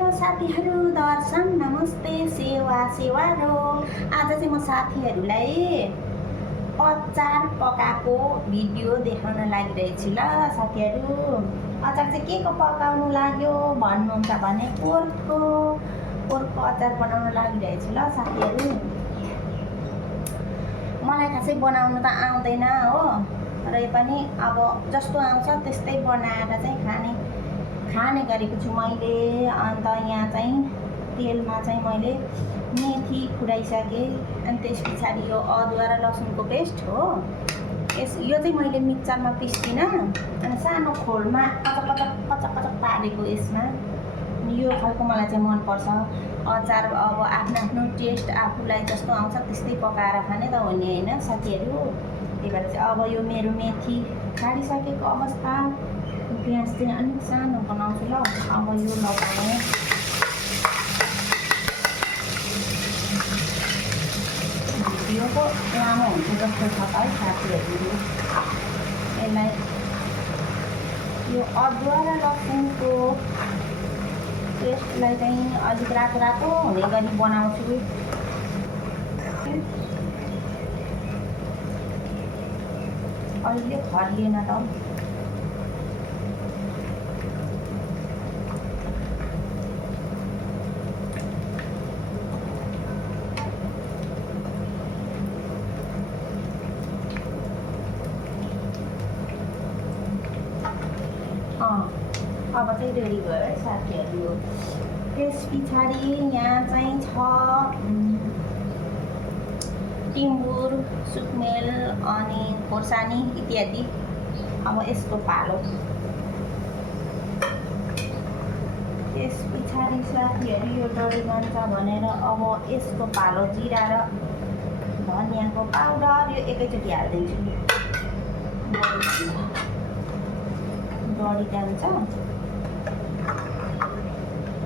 Hello साथीहरू, दर्शन नमस्ते, सेवा रो। आज चाहिँ म साथीहरूलाई अचार पकाएको भिडियो देखाउन लागिरहेछु ल साथीहरू। अचार चाहिँ के को पकाउनु लाग्यो भन्नुहुन्छ भने पोर्कको अचार बनाउन लागिरहेछु ल साथीहरू। मलाई खासै बनाउनु त आउँदैन हो, र पनि अब जस्तो आउँछ त्यस्तै बनाएर चाहिँ खाने गरेको छु मैले। अन्त यहाँ चाहिँ तेलमा चाहिँ मैले मेथी खुडाइसकेँ, अनि त्यस पछाडि यो अदुवा र लसुनको पेस्ट हो। यो चाहिँ मैले मिक्सरमा पिस्दिनँ, अनि सानो खोलमा पचक पारेको यसमा। यो खालको मलाई चाहिँ मनपर्छ अचार। अब आफ्नो टेस्ट आफूलाई जस्तो आउँछ त्यस्तै पकाएर खाने त हो नि होइन साथीहरू। त्यही भएर चाहिँ अब यो मेरो मेथी खाडिसकेको अवस्था। प्याज चाहिँ अलिक सानो बनाउँछु ल। अब यो लगाउने भिडियो पो लामो हुन्छ जस्तो छ त है साथीहरू। यसलाई यो अदुवा र लसुनको पेस्टलाई चाहिँ अलिक रातो हुने गरी बनाउँछु। अहिले खरिएन त अब चाहिँ रेडी भयो है साथीहरू। त्यस पछाडि यहाँ चाहिँ छ टिम्बुर, सुकमेल अनि खोर्सानी इत्यादि। अब यसको पालो। त्यस पछाडि साथीहरू यो डढी जान्छ भनेर अब यसको पालो जिरा र धनियाँको पाउडर यो एकैचोटि हालिदिन्छु। डढी जान्छ।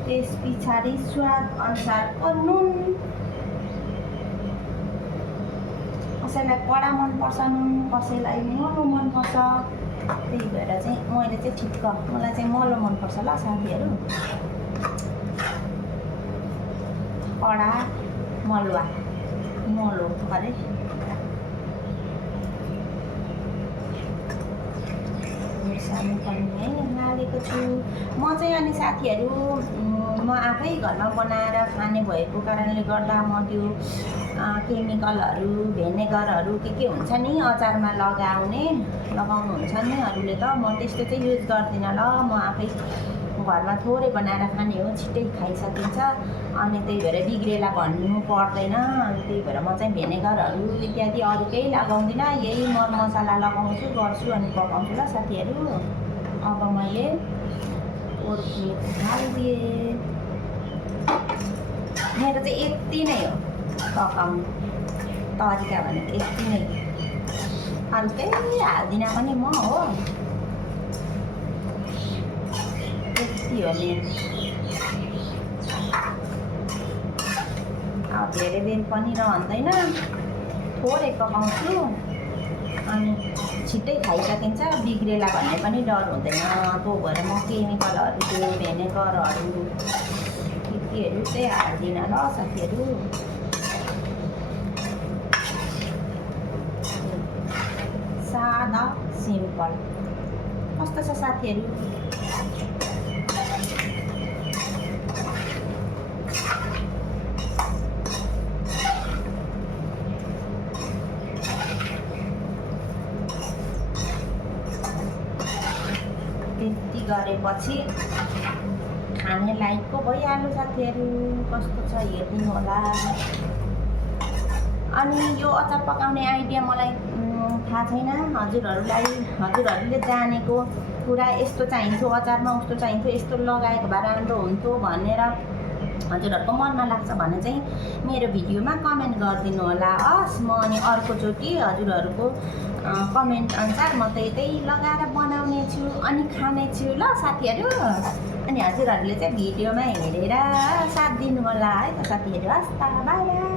त्यस पछाडि स्वाद अनुसारको नुन। कसैलाई कडा मनपर्छ नुन, कसैलाई मलो मनपर्छ। त्यही भएर चाहिँ मैले चाहिँ ठिक्क, मलाई चाहिँ मलो मनपर्छ ल साथीहरू। कडा मलुवा मलो अरे खोर्सानी पनि है हालेको छु म चाहिँ। अनि साथीहरू म आफै घरमा बनाएर खाने भएको कारणले गर्दा म त्यो केमिकलहरू भेनेगरहरू के हुन्छ नि अचारमा लगाउनुहुन्छ नि अरूले त, म त्यस्तो चाहिँ युज गर्दिनँ ल। म आफै घरमा थोरै बनाएर खाने हो, छिट्टै खाइसकिन्छ। अनि त्यही भएर बिग्रेला भन्नु पर्दैन। अनि त्यही भएर म चाहिँ भेनेगरहरू इत्यादि अरू केही लगाउँदिनँ, यही मरमसला लगाउँछु गर्छु अनि पकाउँछु ल साथीहरू। अब मैले पोर्क हालिदिएँ। मेरो चाहिँ यति नै हो पकाउनु तरिका भनेको, यति नै। अरू केही हाल्दिनँ पनि म हो, यति हो मेरो। अब धेरै दिन पनि रहँदैन, थोरै पकाउँछु अनि छिट्टै खाइसकिन्छ। बिग्रेला भन्ने पनि डर हुँदैन। त्यो भएर म केमिकलहरू त्यो भेनेगरहरू केहरू चाहिँ हाल्दिनँ ल साथीहरू। सादा सिम्पल। कस्तो छ साथीहरू? त्यति गरेपछि खाने लायकको भइहाल्यो साथीहरू। कस्तो छ हेरिदिनु होला। अनि यो अचार पकाउने आइडिया मलाई थाहा छैन। हजुरहरूले जानेको कुरा यस्तो चाहिन्थ्यो अचारमा, उस्तो चाहिन्थ्यो, यस्तो लगाएको भए राम्रो हुन्थ्यो भनेर हजुरहरूको मनमा लाग्छ भने चाहिँ मेरो भिडियोमा कमेन्ट गरिदिनु होला। हस्, म अनि अर्कोचोटि हजुरहरूको कमेन्ट अनुसार म त्यही लगाएर बनाउने छु अनि खाने छु ल साथीहरू। अनि हजुरहरूले चाहिँ भिडियोमा हेरेर साथ दिनु होला है त साथीहरू। हस् त, बाई बाई।